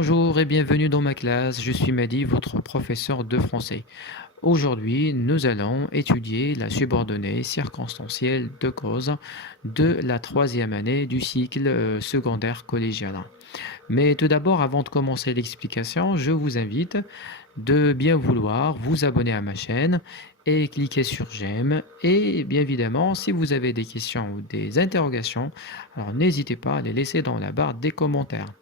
Bonjour et bienvenue dans ma classe, je suis Mehdi, votre professeur de français. Aujourd'hui, nous allons étudier la subordonnée circonstancielle de cause de la troisième année du cycle secondaire collégien. Mais tout d'abord, avant de commencer l'explication, je vous invite de bien vouloir vous abonner à ma chaîne et cliquer sur j'aime. Et bien évidemment, si vous avez des questions ou des interrogations, alors n'hésitez pas à les laisser dans la barre des commentaires.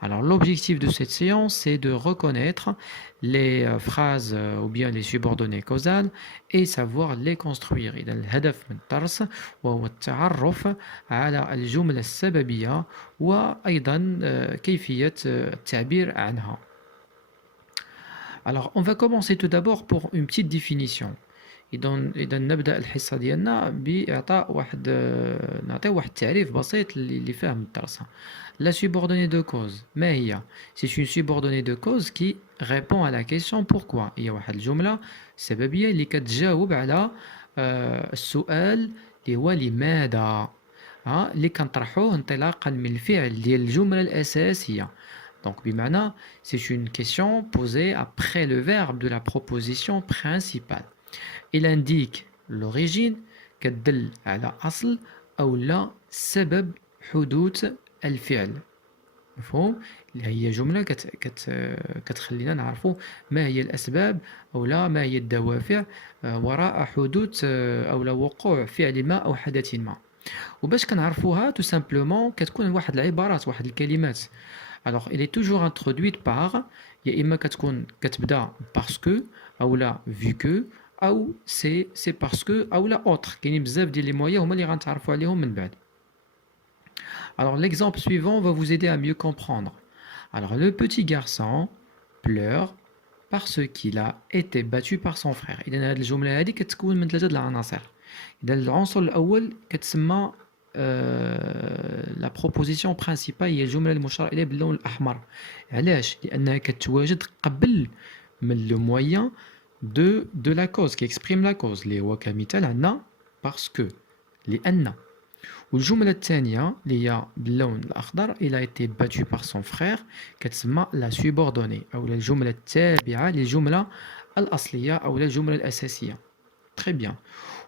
Alors l'objectif de cette séance, c'est de reconnaître les phrases ou bien les subordonnées causales et savoir les construire. إذا الهدف من الدرس وهو التعرف على الجملة السببية وأيضا كيفية التعبير عنها. Alors on va commencer tout d'abord pour une petite définition. إذا نبدأ الحصة ديالنا بإعطاء نعطيو واحد التعريف بسيط اللي فاهم الدرس. La subordonnée de cause ما هي؟ C'est une subordonnée de cause qui répond à la question pourquoi. هي واحد الجملة سببية اللي كتجاوب على السؤال اللي هو لماذا، اللي كنطرحوه انطلاقا من الفعل ديال الجملة الأساسية. Donc بمعنى c'est une question posée après le verbe de la proposition principale. Il indique l'origine كتدل على أصل أو لا سبب حدوث الفعل. مفهوم؟ اللي هي جملة كتخلينا نعرفوا ما هي الأسباب أو لا ما هي الدوافع وراء حدوث أو لا وقوع فعل ما أو حدث ما. وباش كنعرفوها tout simplement كتكون واحد العبارات واحد الكلمات. Alors elle est toujours introduite par يا إما كتكون كتبدا parce que أو لا vu que أو c'est parce que أو لا autre. كاينين بزاف ديال لي مويا هما اللي غنتعرفوا عليهم من بعد. Alors l'exemple suivant va vous aider à mieux comprendre. Alors le petit garçon pleure parce qu'il a été battu par son frère. إذا هذه الجملة هذه كتكون من ثلاثة العناصر. إذا العنصر الأول كتسمى la proposition principale هي الجملة المشار إليها باللون الأحمر. علاش؟ لأنها كتواجد قبل من le moyen de la cause qui exprime la cause اللي هو كمثال عندنا parce que لأن. والجملة الثانية اللي هي باللون الأخضر il a été battu par son frère كتسمى la subordonnée أو الجملة التابعة للجملة الأصلية أو الجملة الأساسية. Très bien.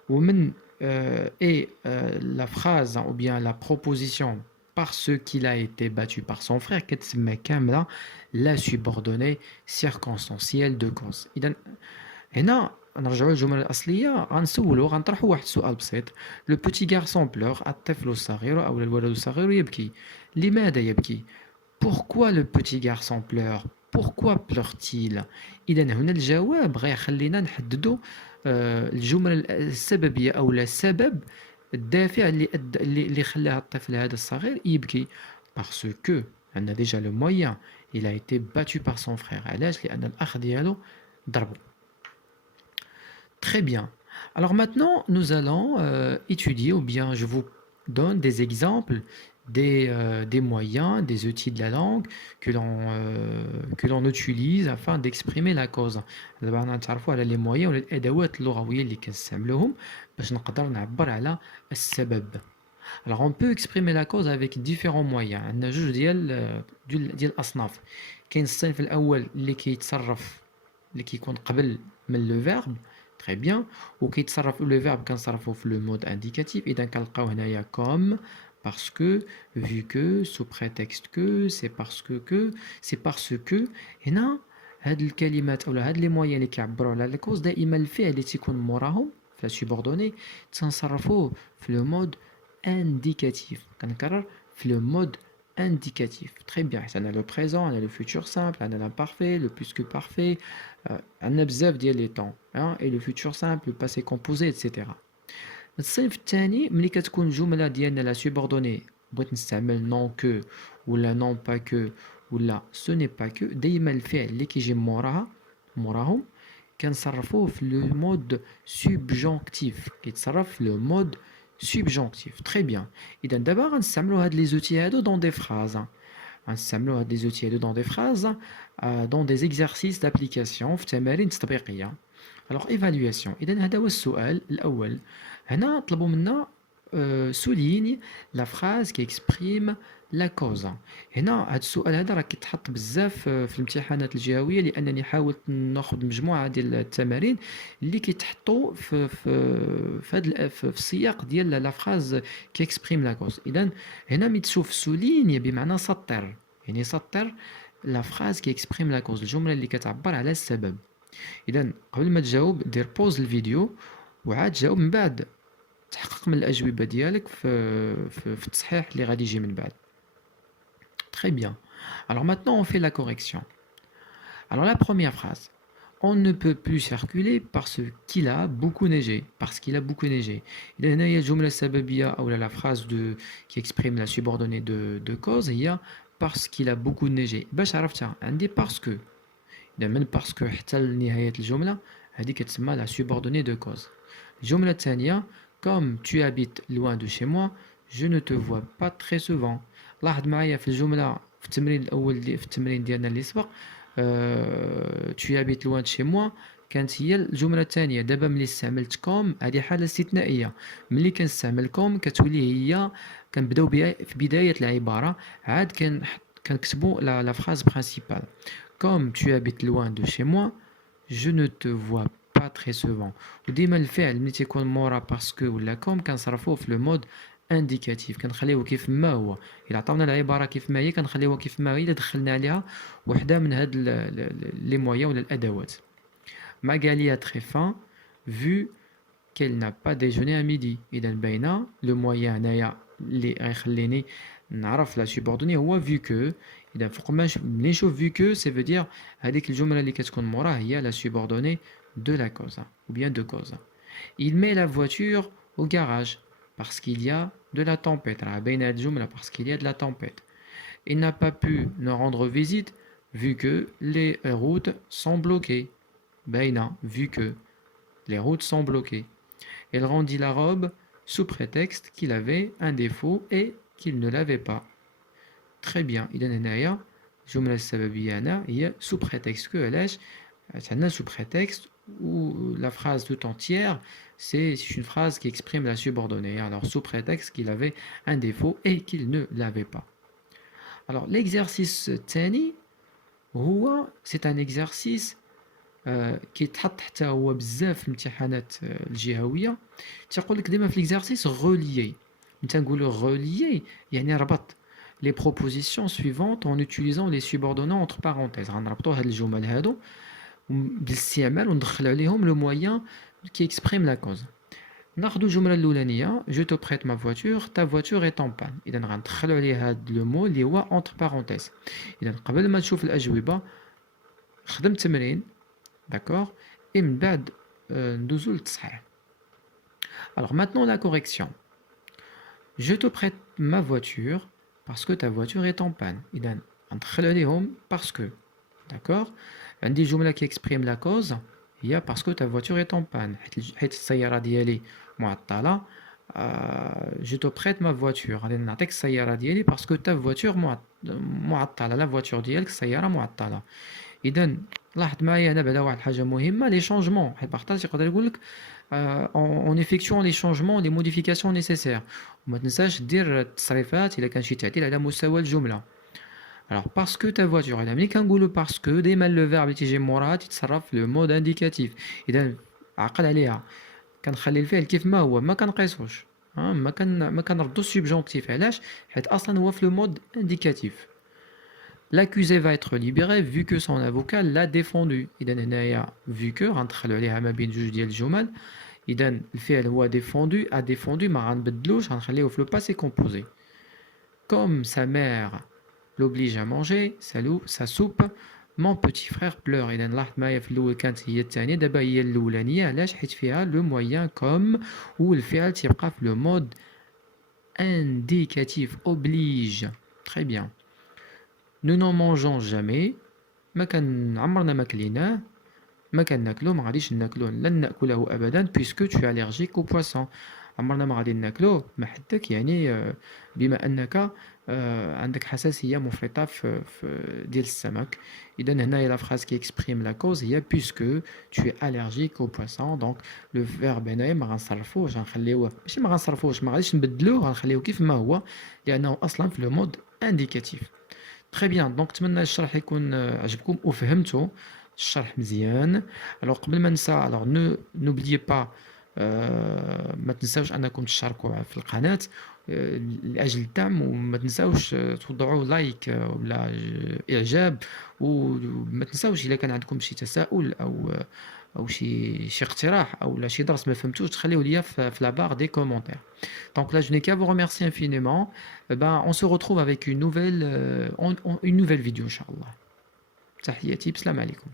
ومن la phrase ou bien la proposition parce qu'il a été battu par son frère كتسمى كاملة la subordonnée circonstancielle de cause. إذا هنا نرجعوا للجملة الأصلية غنسولو غنطرحوا واحد السؤال بسيط. لو بوتي غارسون بلور الطفل الصغير أو الولد الصغير يبكي. لماذا يبكي؟ Pourquoi le petit garçon pleure? Pourquoi pleure-t-il? إذا هنا الجواب غيخلينا نحددوا الجملة السببية أو السبب الدافع اللي خلاه الطفل هذا الصغير يبكي. Parce que عندنا déjà le moyen il a été battu par son frère. علاش؟ لأن الأخ ديالو ضربو. Très bien. Alors maintenant, nous allons étudier, ou bien je vous donne des exemples des moyens, des outils de la langue que l'on utilise afin d'exprimer la cause. دابا نتعرفوا على les moyens ولا الأدوات اللغوية اللي كنستعملوهم باش نقدر نعبر على السبب. Alors on peut exprimer la cause avec différents moyens. عندنا جوج ديال الأصناف. كاين الصنف الأول اللي كيتصرف اللي كيكون قبل من لو فيرب. Très bien. وكيتصرف le verbe كنصرفو في le mode indicatif. إذا كنلقاو هنايا comme parce que vu que sous prétexte que c'est parce que هنا هاد الكلمات أو هاد لي مويان اللي كيعبروا على الكوز دائما الفعل اللي تيكون موراهم في سوبوردوني تنصرفوه في le mode indicatif. كنكرر في le mode indicatif. Très bien. On a le présent, on a le futur simple, on a l'imparfait, le plus que parfait, on a بزاف ديال les temps, et le futur simple, le passé composé, etc. الصنف الثاني ملي كتكون جملة ديالنا لا سوبوردوني بغيت نستعمل non que ولا non pas que ولا ce n'est pas que دايما الفعل اللي كيجي موراهم كنصرفوه في le mode subjonctif كيتصرف في le mode subjonctif. Très bien. إذا دابا غنستعملوا هاد لي زوتي هادو dans des phrases. غنستعملوا هاد لي زوتي هادو dans des phrases dans des exercices d'application في تمارين تطبيقية. Alors évaluation. إذا هذا هو السؤال الأول. هنا طلبوا منا souligne la phrase qui exprime la cause. هنا هذا السؤال هذا راه كيتحط بزاف في الامتحانات الجهويه لانني حاولت ناخذ مجموعه ديال التمارين اللي كيتحطوا في هذا في السياق ديال لا phrase qui exprime la cause. اذا هنا ملي تشوف souligne بمعنى سطر، يعني سطر la phrase qui exprime la cause، الجمله اللي كتعبر على السبب. اذا قبل ما تجاوب دير بوز الفيديو وعاد جاوب من بعد، تحقق من الأجوبة ديالك في التصحيح اللي غادي يجي من بعد. Très bien. Alors maintenant on fait la correction. Alors la première phrase. On ne peut plus circuler parce qu'il a beaucoup neigé. Parce qu'il a beaucoup neigé. إذا هنا هي الجملة السببية أو la phrase qui exprime la subordonnée de cause هي parce qu'il a beaucoup neigé. باش عرفتها عندي parce que. إذا من parce que حتى لنهاية الجملة هذه كتسمى la subordonnée de cause. الجملة الثانية Comme tu habites loin de chez moi, je ne te vois pas très souvent. لاحظ معايا في الجملة في التمرين الأول في التمرين ديالنا اللي سبق tu habites loin de chez moi كانت هي الجملة الثانية. دابا ملي استعملت كوم هذه حالة استثنائية. ملي كنستعمل كوم كتولي هي كنبداو بها في بداية العبارة عاد كنكتبوا لا phrase principale. Comme tu habites loin de chez moi, je ne te vois pas très souvent. وديما الفعل ملي تيكون مورا باسكو ولا كوم كنصرفوه في لو مود انديكاتيف، كنخليوه كيف ما هو. الا عطاونا العباره كيف ما هي كنخليوها كيف ما هي الا دخلنا عليها وحده من هاد لي مويان ولا الادوات. Magali a très faim vu qu'elle n'a pas déjeuné à midi. اذا باينه لو مويان هنايا اللي غيخليني نعرف لا سوبوردوني هو vu que. اذا فوق ما ملي نشوف vu que سي فو دير هذيك الجمله اللي كتكون موراه هي لا سوبوردوني de la cause ou bien de cause. Il met la voiture au garage parce qu'il y a de la tempête. Parce qu'il y a de la tempête. Il n'a pas pu nous rendre visite vu que les routes sont bloquées. Vu que les routes sont bloquées. Il rendit la robe sous prétexte qu'il avait un défaut et qu'il ne l'avait pas. Très bien. إذا هنايا الجملة السببية هنا هي sous prétexte que علاش sous prétexte où la phrase tout entière, c'est une phrase qui exprime la subordonnée. Alors, sous prétexte qu'il avait un défaut et qu'il ne l'avait pas. Alors, l'exercice تاني هو c'est un exercice كيتحط حتى هو بزاف في الامتحانات الجهوية. تيقول لك ديما في l'exercice relié. ملي تنقولوا relié يعني ربط les propositions suivantes en utilisant les subordonnés entre parenthèses. غنربطوا هاد الجمل هادو بالاستعمال وندخلوا عليهم لو مويان كي اكسبريم لا كوز. ناخذوا الجمله الاولانيه جو تو بريت ما فواتور تا فواتور اي طون بان. اذا غندخلوا عليه هذا لو مو اللي هو اونتر بارونتيز. اذا قبل ما تشوف الاجوبه خدم تمرين داكور اي من بعد ندوزو للتصحيح. Alors maintenant la correction. Je te prête ma voiture parce que ta voiture est en panne. إذا غندخلوا عليهم parce que. D'accord. عندي جملة qui exprime la cause هي parce que ta voiture est en panne. حيت السيارة ديالي معطلة. Je te prête ma voiture. غادي نعطيك السيارة ديالي parce que ta voiture معطلة. لا فواتور ديالك السيارة معطلة. إذا لاحظ معايا هنا بعدا واحد الحاجة مهمة لي شونجمون. حيت بارطاج يقدر يقول لك en effectuant les changements les modifications nécessaires. وما تنساش دير التصريفات إلا كان شي تعديل على مستوى الجملة. Alors, parce que ta voiture, ملي كنقولوا parce que دايما لو فيرب اللي تيجي موراها تتصرف لو مود انديكاتيف. اذا عقل عليها كنخلي الفعل كيف ما هو ما كنقيسوش ما كنردو السبجونكتيف. علاش؟ حيت اصلا هو في لو مود انديكاتيف. L'accusé va être libéré vu que son avocat l'a défendu. اذا هنايا vu que غندخلوا عليها ما بين جوج ديال الجمل. اذا الفعل هو défendu a défendu ما غنبدلوش غنخليوه في لو باسي كومبوزي. Comme sa mère l'oblige à manger sa soupe, mon petit frère pleure. إذا لاحظ معايا في الأول كانت هي الثانية دابا هي الأولانية. علاش؟ حيت فيها لو مويان كوم والفعل تيبقى في لو مود indicatif oblige. Très bien. Nous n'en mangeons jamais. ما كان عمرنا ما كليناه ما كناكلو ما غاديش ناكلو لن ناكله ابدا puisque tu es allergique au poisson. عمرنا ما غادي ناكلوه ما حدك يعني بما انك عندك حساسية مفرطة في ديال السمك. إذا هنايا لا phrase qui exprime la cause هي puisque tu es allergique au poisson. donc le verbe هنايا ما غنصرفوش، غنخليوه ماشي ما غنصرفوش، ما غاديش نبدلوه، غنخليوه كيف ما هو لأنه أصلا في لو مود انديكاتيف. تري بيان. دونك نتمنى الشرح يكون عجبكم وفهمتوا الشرح مزيان. الوغ قبل ما ننسى، الوغ نوبليي با ما تنساوش انكم تشتركوا في القناه لاجل الدعم، وما تنساوش توضعوا لايك ولا اعجاب، وما تنساوش اذا كان عندكم شي تساؤل او شي اقتراح او لا شي درس ما فهمتوش تخليوه ليا في لا بار دي كومونتير. Donc là, je n'ai qu'à vous remercier infiniment. On se retrouve avec une nouvelle vidéo, Inch'Allah. Tahiyati, bissalam alaikum.